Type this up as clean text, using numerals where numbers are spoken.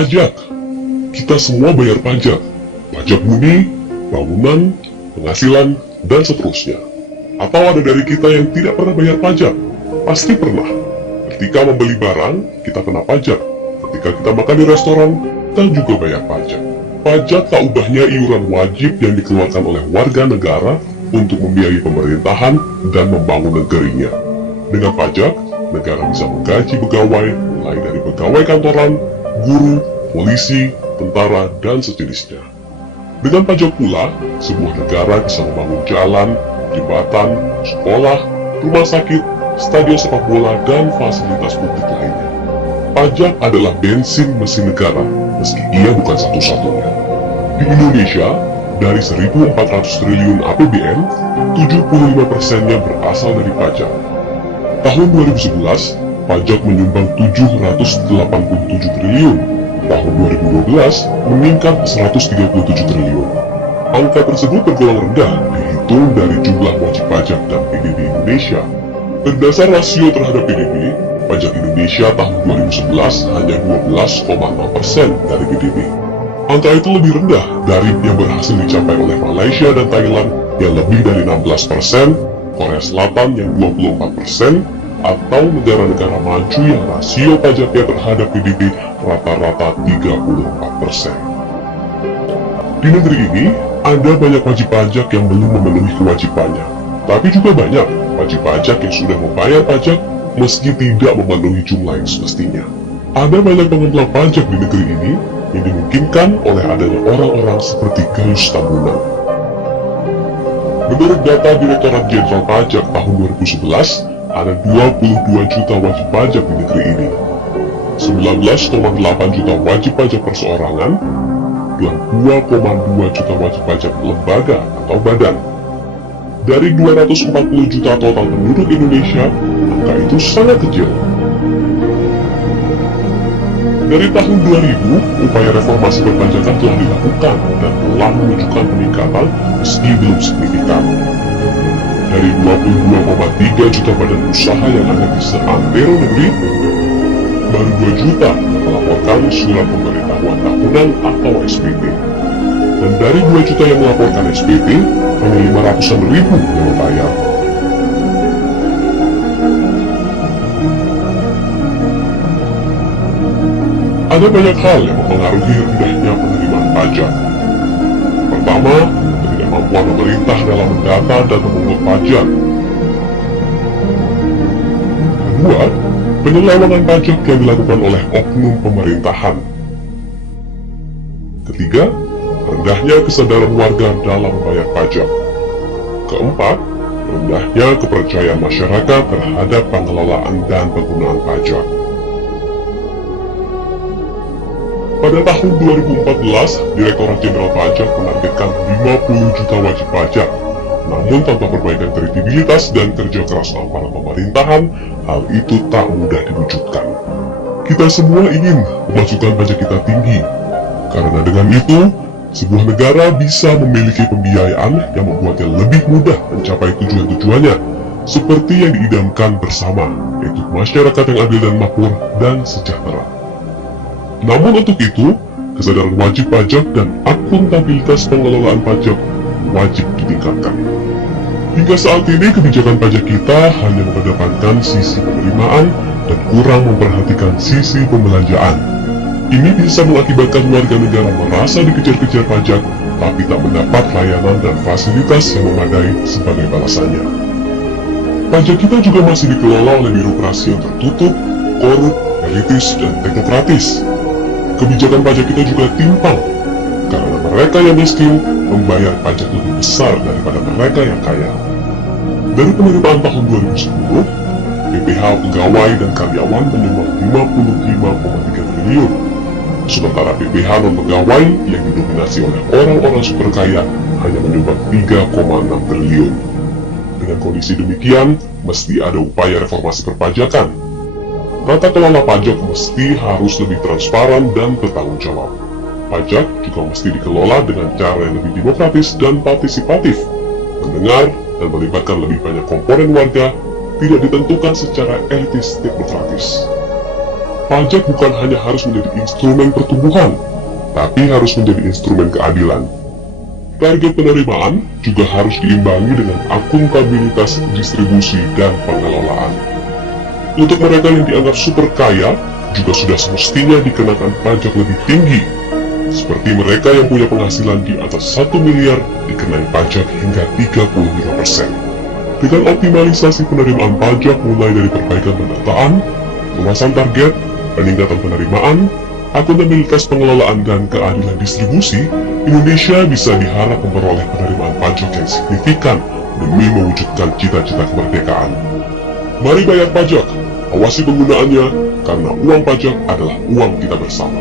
pajak. Kita semua bayar pajak. Pajak bumi, bangunan, penghasilan, dan seterusnya. Atau ada dari kita yang tidak pernah bayar pajak? Pasti pernah. Ketika membeli barang, kita kena pajak. Ketika kita makan di restoran, kita juga bayar pajak. Pajak tak ubahnya iuran wajib yang dikeluarkan oleh warga negara untuk membiayai pemerintahan dan membangun negerinya. Dengan pajak, negara bisa menggaji pegawai, mulai dari pegawai kantoran, guru, polisi, tentara, dan sejenisnya. Dengan pajak pula, sebuah negara bisa membangun jalan, jembatan, sekolah, rumah sakit, stadion sepak bola, dan fasilitas publik lainnya. Pajak adalah bensin mesin negara, meski ia bukan satu-satunya. Di Indonesia, dari 1.400 triliun APBN, 75%-nya berasal dari pajak. Tahun 2011, pajak menyumbang 787 triliun. Tahun 2012, meningkat 137 triliun. Angka tersebut tergolong rendah dihitung dari jumlah wajib pajak dan PDB Indonesia. Berdasar rasio terhadap PDB, pajak Indonesia tahun 2011 hanya 12,6% dari PDB. Angka itu lebih rendah dari yang berhasil dicapai oleh Malaysia dan Thailand yang lebih dari 16%, Korea Selatan yang 24%, atau negara-negara maju yang rasio pajaknya terhadap PDB rata-rata 34%. Di negeri ini, ada banyak wajib pajak yang belum memenuhi kewajibannya, tapi juga banyak wajib pajak yang sudah membayar pajak meski tidak memenuhi jumlah yang semestinya. Ada banyak pengemplang pajak di negeri ini yang dimungkinkan oleh adanya orang-orang seperti Gayus Tambunan. Menurut data Direktorat Jenderal Pajak tahun 2011, ada 22 juta wajib pajak di negeri ini. 19,8 juta wajib pajak perseorangan, dan 2,2 juta wajib pajak lembaga atau badan. Dari 240 juta total penduduk Indonesia, angka itu sangat kecil. Dari tahun 2000, upaya reformasi perpajakan telah dilakukan dan telah menunjukkan peningkatan meski belum signifikan. Dari 22,3 juta badan usaha yang ada di seantero negeri, baru 2 juta yang melaporkan surat pemberitahuan tahunan atau SPT. Dan dari 2 juta yang melaporkan SPT, hanya 500-an ribu yang membayar. Ada banyak hal yang mempengaruhi rendahnya penerimaan pajak. Pertama, ketidakmampuan pemerintah dalam mendata dan memungut pajak. Kedua, penyelewengan pajak yang dilakukan oleh oknum pemerintahan. Ketiga, rendahnya kesadaran warga dalam membayar pajak. Keempat, rendahnya kepercayaan masyarakat terhadap pengelolaan dan penggunaan pajak. Pada tahun 2014, Direktorat Jenderal Pajak menargetkan 50 juta wajib pajak. Namun tanpa perbaikan kredibilitas dan kerja keras aparat pemerintahan, hal itu tak mudah diwujudkan. Kita semua ingin pemasukan pajak kita tinggi, karena dengan itu, sebuah negara bisa memiliki pembiayaan yang membuatnya lebih mudah mencapai tujuan-tujuannya, seperti yang diidamkan bersama, yaitu masyarakat yang adil dan makmur dan sejahtera. Namun untuk itu, kesadaran wajib pajak dan akuntabilitas pengelolaan pajak wajib ditingkatkan. Hingga saat ini kebijakan pajak kita hanya mengedepankan sisi penerimaan dan kurang memperhatikan sisi pembelanjaan. Ini bisa mengakibatkan warga negara merasa dikejar-kejar pajak, tapi tak mendapat layanan dan fasilitas yang memadai sebagai balasannya. Pajak kita juga masih dikelola oleh birokrasi yang tertutup, korup, elitis, dan teknokratis. Kebijakan pajak kita juga timpang, karena mereka yang miskin membayar pajak lebih besar daripada mereka yang kaya. Dari penerimaan tahun 2010, PPh pegawai dan karyawan menyumbang 55,3 triliun, sementara PPh non-pegawai yang didominasi oleh orang-orang super kaya hanya menyumbang 3,6 triliun. Dengan kondisi demikian, mesti ada upaya reformasi perpajakan. Tata kelola pajak mesti harus lebih transparan dan bertanggung jawab. Pajak juga mesti dikelola dengan cara yang lebih demokratis dan partisipatif, mendengar dan melibatkan lebih banyak komponen warga, tidak ditentukan secara elitis teknokratis. pajak bukan hanya harus menjadi instrumen pertumbuhan, tapi harus menjadi instrumen keadilan. Target penerimaan juga harus diimbangi dengan akuntabilitas distribusi dan pengelolaan. Untuk mereka yang dianggap super kaya, juga sudah semestinya dikenakan pajak lebih tinggi. Seperti mereka yang punya penghasilan di atas 1 miliar dikenai pajak hingga 35%. Dengan optimalisasi penerimaan pajak mulai dari perbaikan pendataan, luasan target, peningkatan penerimaan, akuntabilitas pengelolaan dan keadilan distribusi, Indonesia bisa diharap memperoleh penerimaan pajak yang signifikan demi mewujudkan cita-cita kemerdekaan. Mari bayar pajak, awasi penggunaannya, karena uang pajak adalah uang kita bersama.